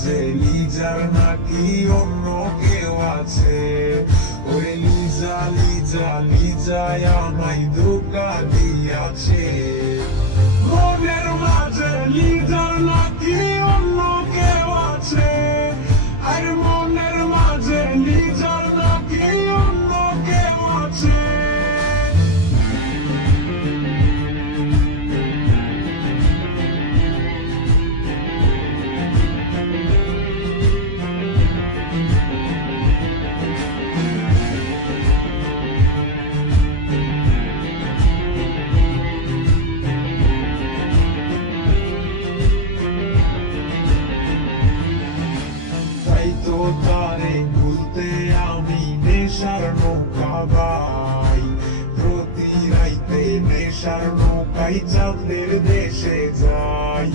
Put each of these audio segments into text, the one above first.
মাঝে লিজার নাকি অন্য কেউ আছে। ওরে লিজা লিজা লিজায় আমায় ধোঁকা দিয়াছে। মনের মাঝে লিজার নাকি অন্য কেউ আছে। আর মনের মাঝে লিজার নাকি অন্য কেউ আছে। তারে ভুলতে আমি নেশার নৌকা বাই। প্রতি রাইতে নেশার নৌকায় চাঁদের দেশে যাই।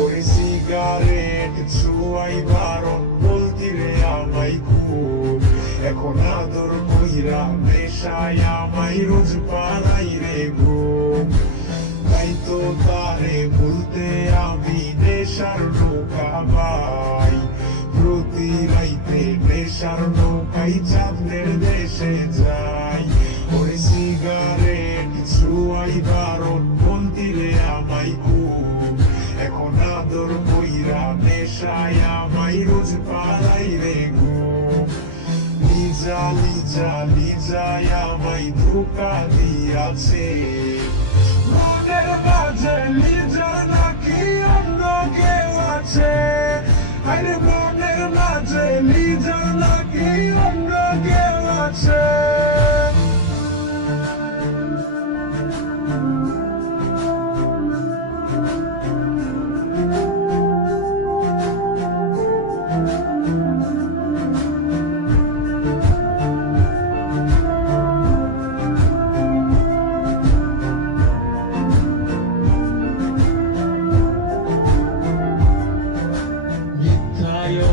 ওরে সিগারেট ছুয়াই বারণ বলতি রে আমায় খুব। এখন আদর কইরা নেশায় আমায় রোজ পাড়াই রে ঘুম। তাই তো তারে ভুলতে আমি নেশার নৌকা বাই। প্রতি রাইতে নেশার নৌকায় চাঁদের দেশে যাই। ওরে সিগারেট ছুয়াই বারণ বলতি রে আমায় খুব। এখন আদর কইরা নেশায় আমায় রোজ পাড়াই রে ঘুম। লিজা লিজা লিজায় আমায় ধোঁকা দিয়াছে। মনের মাঝে লিজার নাকি অন্য কেউ আছে। আরে মনের মাঝে লিজার নাকি অন্য কেউ আছে।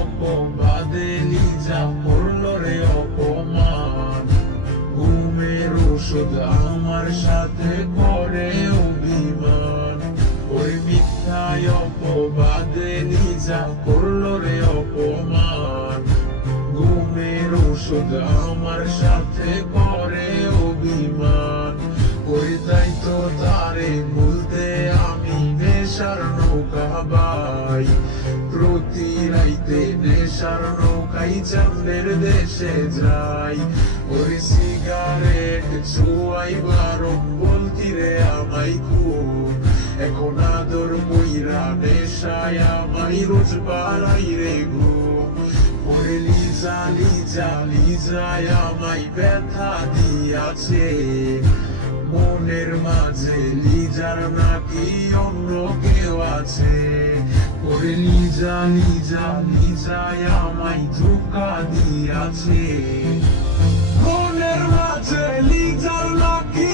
অপবাদে লিজা করলো রে অপমান। ঘুমের ওষুধ আমার সাথে করে অভিমান। ওই মিথ্যায় অপবাদে লিজা করলো রে অপমান। ঘুমের ওষুধ আমার সাথে করে অভিমান। ওই তাই তো তারে বলতে আমি নেশার নৌকা বাই। প্রতি রাইতে নেশার নৌকায় চাঁদের দেশে যাই। ওরে সিগারেট ছুয়াই বারণ বলতি রে আমায় খুব। এখন আদর কইরা নেশায় আমায় রোজ পাড়াই রে ঘুম। ওরে লিজা লিজা লিজায় আমায় ব্যথা দিয়াছে। মনের মাঝে লিজার নাকি অন্য কেউ আছে। ওরে লিজা লিজা লিজায় আমায় ধোঁকা দিয়াছে। মনের মাঝে লিজার নাকি